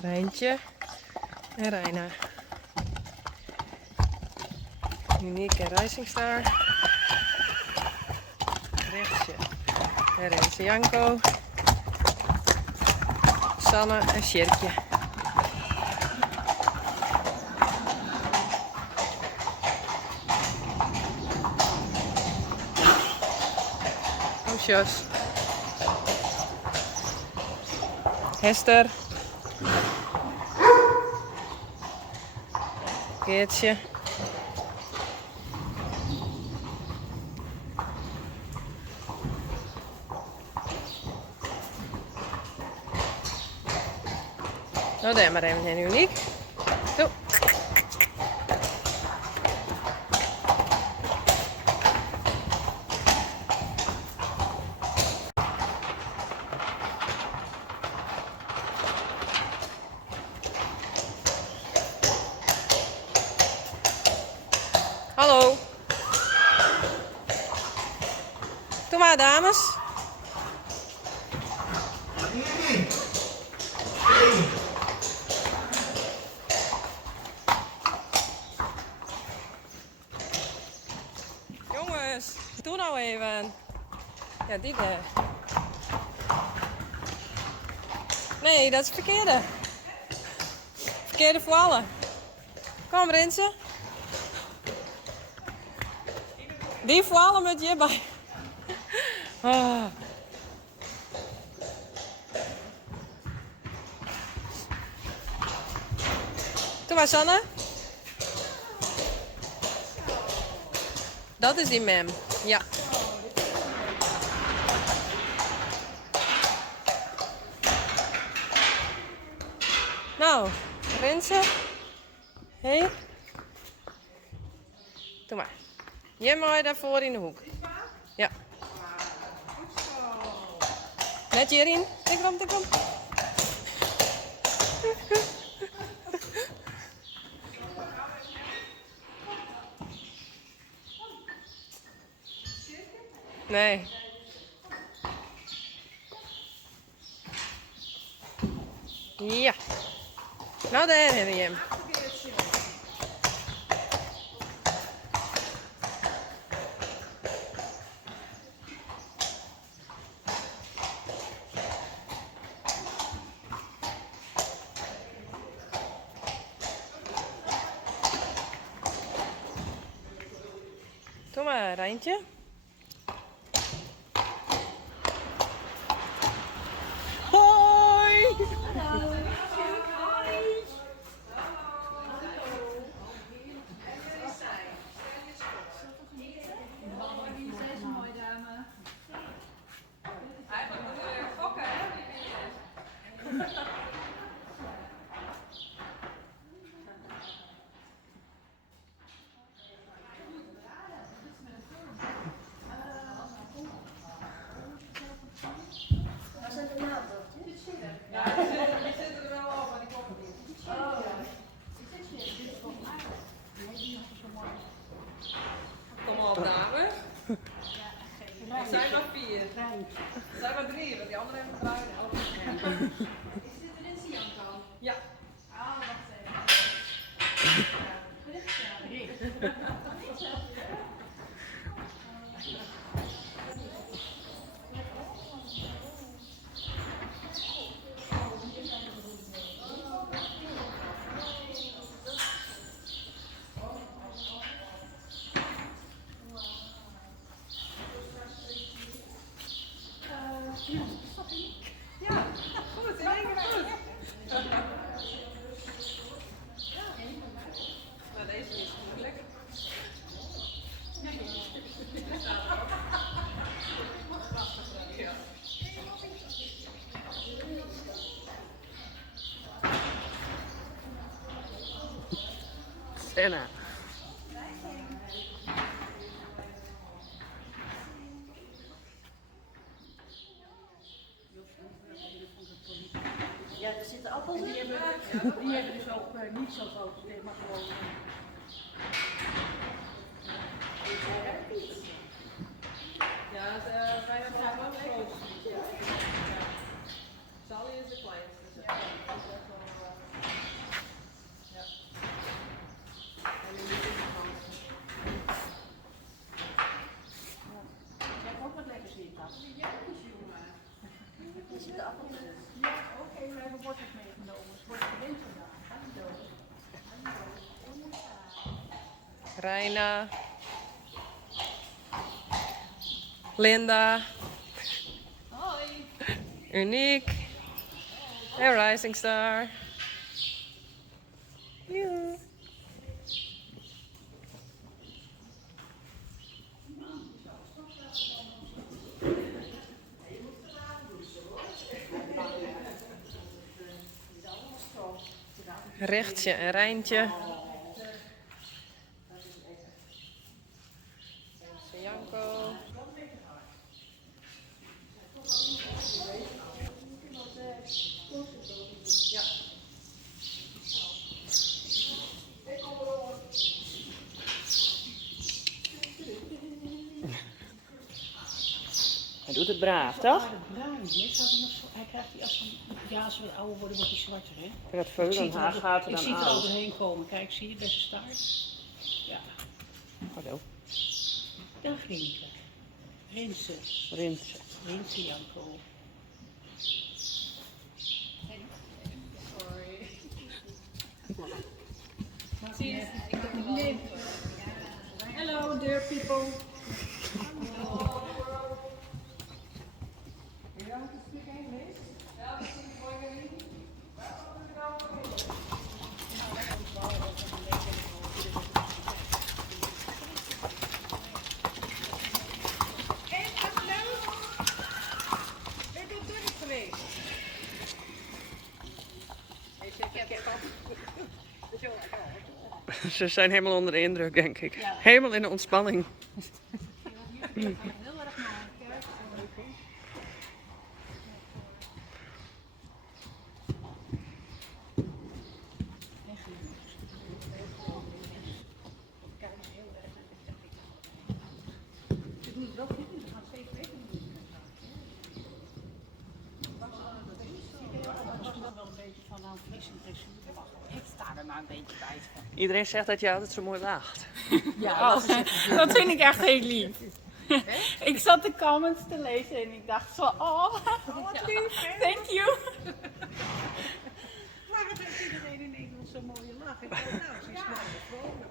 Rijntje en Reina. Unique en Rising Star. Rechtje en Renze Janko. Sanne en Sjerkje. Kom Sjors. Hester. Geertje. Nou, dan maar even een Uniek. Zo. Hallo. Doe maar, dames. Jongens, doe nou even. Ja, die daar. Nee, dat is het verkeerde. Verkeerde voor allen. Kom, Renze. Die voor allen met je bij. Oh. Doe maar, Sanne. Dat is die mem. Ja. Nou, Renze. Hé. Doe maar. Je mooi daarvoor in de hoek. Ja. Net hierin. Tik om, tik om. Nee. Ja. Nou, daar hebben we hem. Doe maar, Rijntje. Hoi! Hallo. Kom op, dames. Er zijn maar 4. Er zijn maar 3, want die anderen hebben bruin. Is dit een Renze-Janko? Ja. Ah, wacht even. Ja, goed. In één keer goed. Maar deze is gewoon lekker. Ja. Senna. Ja, er zitten appels in. Die hebben dus ook niet zo groot, maar gewoon. Ja, bijna wel groot. Sally is de kleinste. Dus dat is echt wel Reina. Linda. Hoi. Uniek. En Rising Star. Joe. Rechtje en Rijntje. Janko. Ja. Hij doet het braaf, toch? Hij krijgt die als ze wat ouder worden, wordt hij zwarter, hè? En dat veulenhaar gaat er Ik dan zie het er al uit. doorheen komen. Kijk, zie je het bij zijn staart? Ja. Hallo. Dag Rinke. Rinse. Rinse. Rinse Janko. Zie je? Hello dear people. Ze zijn helemaal onder de indruk, denk ik. Ja. Helemaal in de ontspanning. Heel erg naar de kerk. Ze doen het wel goed, ze gaan steeds beter doen. Het was nog wel een beetje van nou verliezen te wachten. Ik sta er maar een beetje bij. Iedereen zegt dat je altijd zo mooi lacht. Ja, Dat vind ik echt heel lief. Ik zat de comments te lezen en ik dacht zo, oh, wat lief, thank you. maar het heeft iedereen in Nederland zo'n mooie lach. Ik dacht, nou, ze is mooi vrolijk.